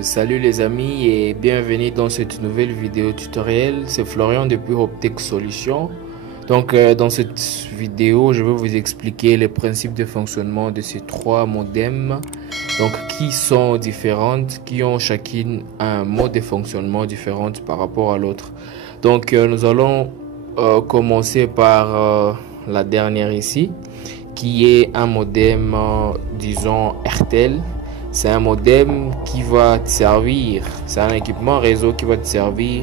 Salut les amis et bienvenue dans cette nouvelle vidéo tutoriel. C'est Florian depuis Optech Solutions. Dans cette vidéo, je vais vous expliquer les principes de fonctionnement de ces trois modems. Qui sont différentes, qui ont chacune un mode de fonctionnement différent par rapport à l'autre. Nous allons commencer par la dernière ici, qui est un modem, disons RTL. C'est un modem qui va te servir, c'est un équipement réseau qui va te servir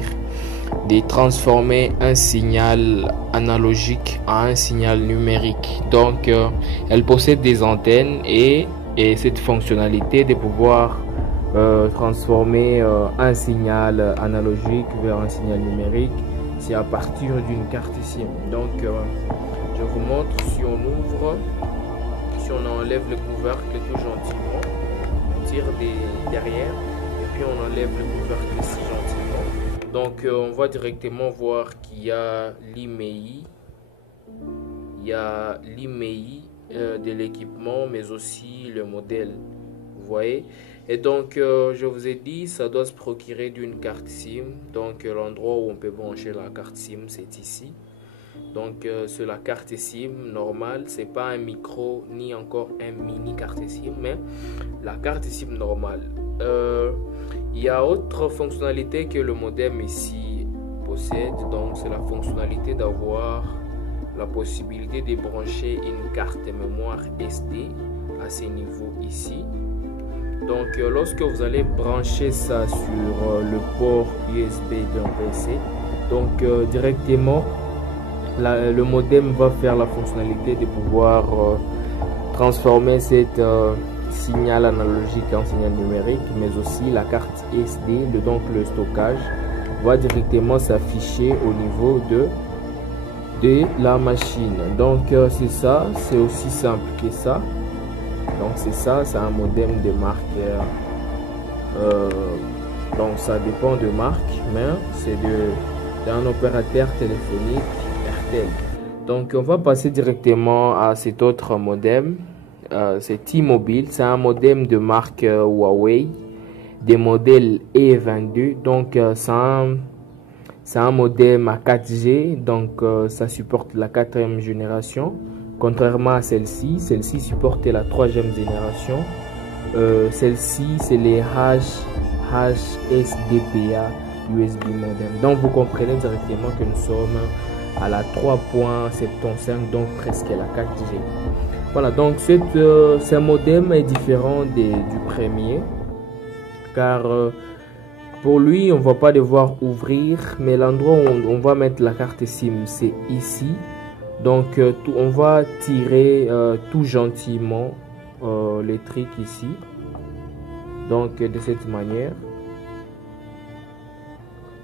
de transformer un signal analogique en un signal numérique. Elle possède des antennes et cette fonctionnalité de pouvoir transformer un signal analogique vers un signal numérique, c'est à partir d'une carte SIM. Je vous montre. Si on ouvre, si on enlève le couvercle tout gentiment, on tire derrière et puis on enlève le couvercle si gentiment. On va directement voir qu'il y a l'IMEI, de l'équipement, mais aussi le modèle, vous voyez. Et je vous ai dit, ça doit se procurer d'une carte SIM. L'endroit où on peut brancher la carte SIM, c'est ici. Sur la carte SIM normale, c'est pas un micro ni encore un mini carte SIM, mais la carte SIM normale. Il y a autre fonctionnalité que le modem ici possède, c'est la fonctionnalité d'avoir la possibilité de brancher une carte mémoire SD à ce niveau ici. Lorsque vous allez brancher ça sur le port USB d'un PC, directement le modem va faire la fonctionnalité de pouvoir transformer cette signal analogique en signal numérique, mais aussi la carte SD, le stockage va directement s'afficher au niveau de la machine. C'est ça, c'est aussi simple que ça. C'est un modem de marque, ça dépend de marque, mais c'est d'un opérateur téléphonique RTL. On va passer directement à cet autre modem, c'est T-Mobile. C'est un modem de marque Huawei, des modèles E22. C'est un modem à 4G, ça supporte la 4e génération, contrairement à celle-ci. Celle-ci supporte la 3e génération. Celle-ci, c'est les HSDPA USB modem. Vous comprenez directement que nous sommes à la 3.75, donc presque la 4G. Voilà, ce modem est différent du premier, car pour lui, on va pas devoir ouvrir, mais l'endroit où on va mettre la carte SIM, c'est ici. On va tirer tout gentiment les trucs ici. De cette manière,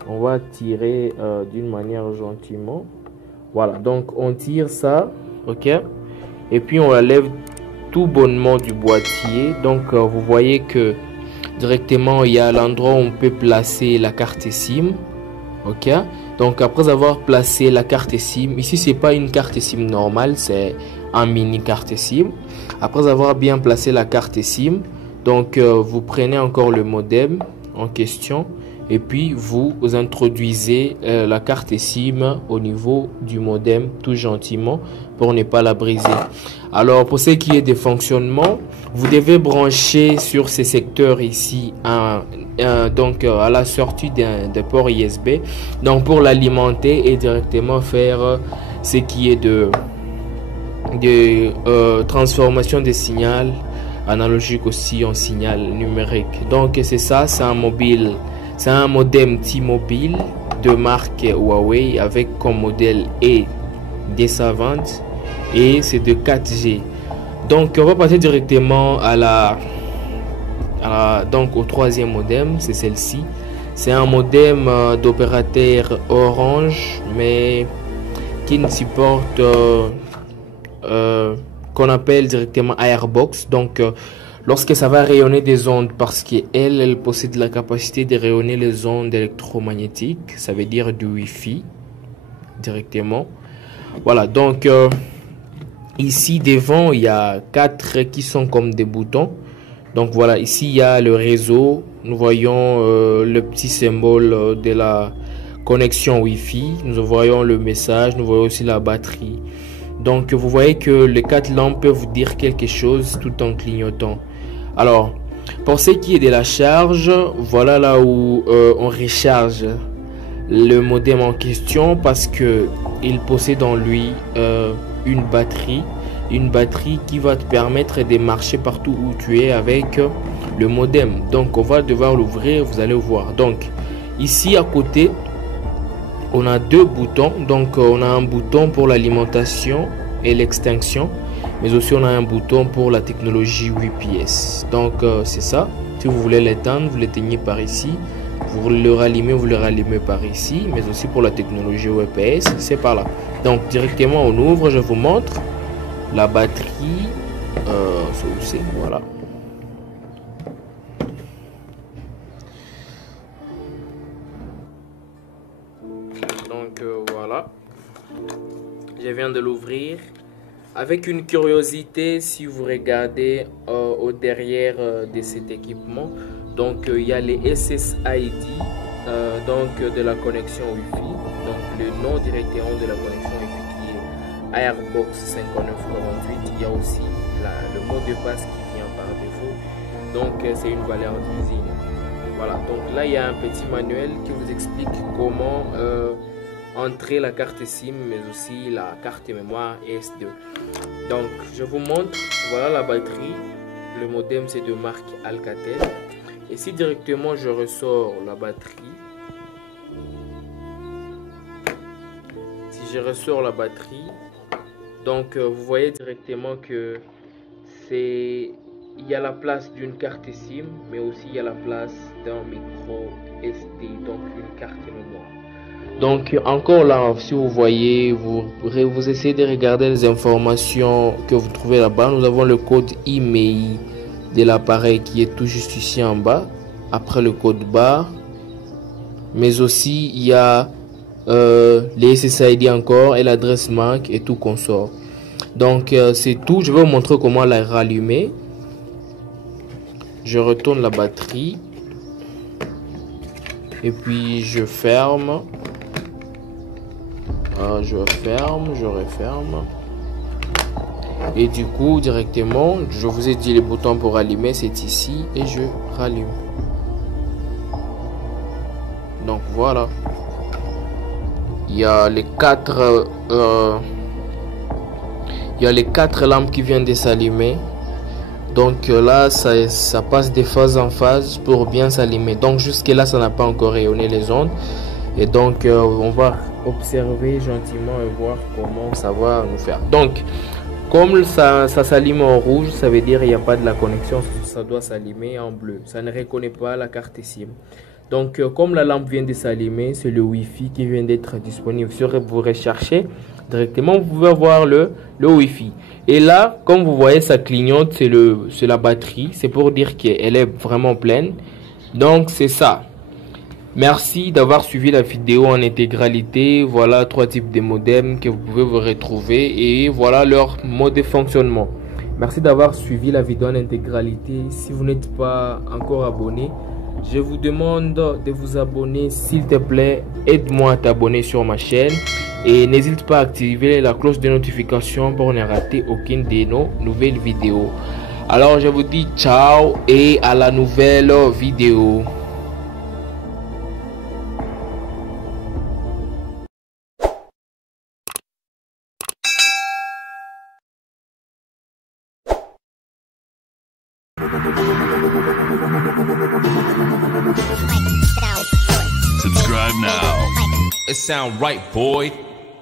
on va tirer d'une manière gentiment. Voilà, on tire ça, ok, et puis on la lève tout bonnement du boîtier. Vous voyez que directement il y a l'endroit où on peut placer la carte SIM, ok. Après avoir placé la carte SIM, ici c'est pas une carte SIM normale, c'est un mini carte SIM. Après avoir bien placé la carte SIM, vous prenez encore le modem en question et puis vous introduisez la carte SIM au niveau du modem tout gentiment pour ne pas la briser. Alors pour ce qui est des fonctionnements, vous devez brancher sur ces secteurs ici à la sortie d'un port USB, pour l'alimenter et directement faire ce qui est de transformation des signaux analogiques aussi en signal numérique. C'est ça, c'est un modem T-Mobile de marque Huawei avec comme modèle E220 et c'est de 4G. On va passer directement au troisième modem, c'est celle-ci. C'est un modem d'opérateur Orange, mais qui ne supporte qu'on appelle directement Airbox. Lorsque ça va rayonner des ondes, parce qu'elle possède la capacité de rayonner les ondes électromagnétiques, ça veut dire du Wi-Fi directement. Voilà, ici devant il y a 4 qui sont comme des boutons. Voilà, ici il y a le réseau nous voyons le petit symbole de la connexion Wi-Fi. Nous voyons le message, nous voyons aussi la batterie. Donc vous voyez que les 4 lampes peuvent vous dire quelque chose tout en clignotant. Alors, pour ce qui est de la charge, voilà là où on recharge le modem en question, parce que il possède en lui une batterie qui va te permettre de marcher partout où tu es avec le modem. Donc on va devoir l'ouvrir, vous allez voir. Donc ici à côté on a 2 boutons. Donc on a un bouton pour l'alimentation et l'extinction, mais aussi on a un bouton pour la technologie UPS. Donc c'est ça. Si vous voulez l'éteindre, vous l'éteignez par ici. Vous le rallumez par ici. Mais aussi pour la technologie UPS, c'est par là. Donc directement on ouvre, je vous montre la batterie. C'est voilà. Donc voilà, je viens de l'ouvrir. Avec une curiosité, si vous regardez au derrière de cet équipement, donc il y a les SSID donc de la connexion Wi-Fi, donc le nom directement de la connexion Wi-Fi qui est Airbox 5948. Il y a aussi le mot de passe qui vient par défaut, donc c'est une valeur d'usine. Voilà, donc là il y a un petit manuel qui vous explique comment entrer la carte SIM, mais aussi la carte mémoire S2. Donc je vous montre, voilà la batterie. Le modem c'est de marque Alcatel. Et si directement je ressors la batterie, donc vous voyez directement que il y a la place d'une carte SIM, mais aussi il y a la place d'un micro SD, donc une carte mémoire. Donc encore là, si vous voyez, vous essayez de regarder les informations que vous trouvez là-bas. Nous avons le code email de l'appareil qui est tout juste ici en bas, après le code barre. Mais aussi il y a les SSID encore et l'adresse MAC et tout consort. Donc c'est tout. Je vais vous montrer comment la rallumer. Je retourne la batterie et puis je ferme. Je ferme, je referme. Et du coup directement, je vous ai dit le bouton pour allumer c'est ici et je rallume. Donc voilà, il y a les 4 lampes qui viennent de s'allumer. Donc là ça passe de phase en phase pour bien s'allumer. Donc jusque là ça n'a pas encore rayonné les ondes. Et donc on va observer gentiment et voir comment ça va nous faire. Donc comme ça s'allume en rouge, ça veut dire il n'y a pas de la connexion, ça doit s'allumer en bleu. Ça ne reconnaît pas la carte SIM. Donc comme la lampe vient de s'allumer, c'est le Wi-Fi qui vient d'être disponible. Si vous recherchez directement, vous pouvez voir le Wi-Fi. Et là, comme vous voyez, ça clignote, c'est la batterie. C'est pour dire qu'elle est vraiment pleine. Donc c'est ça. Merci d'avoir suivi la vidéo en intégralité. Voilà 3 types de modems que vous pouvez vous retrouver et voilà leur mode de fonctionnement. Merci d'avoir suivi la vidéo en intégralité. Si vous n'êtes pas encore abonné, je vous demande de vous abonner s'il te plaît. Aide-moi à t'abonner sur ma chaîne et n'hésite pas à activer la cloche de notification pour ne rater aucune de nos nouvelles vidéos. Alors je vous dis ciao et à la nouvelle vidéo. Subscribe now. It sound right, boy.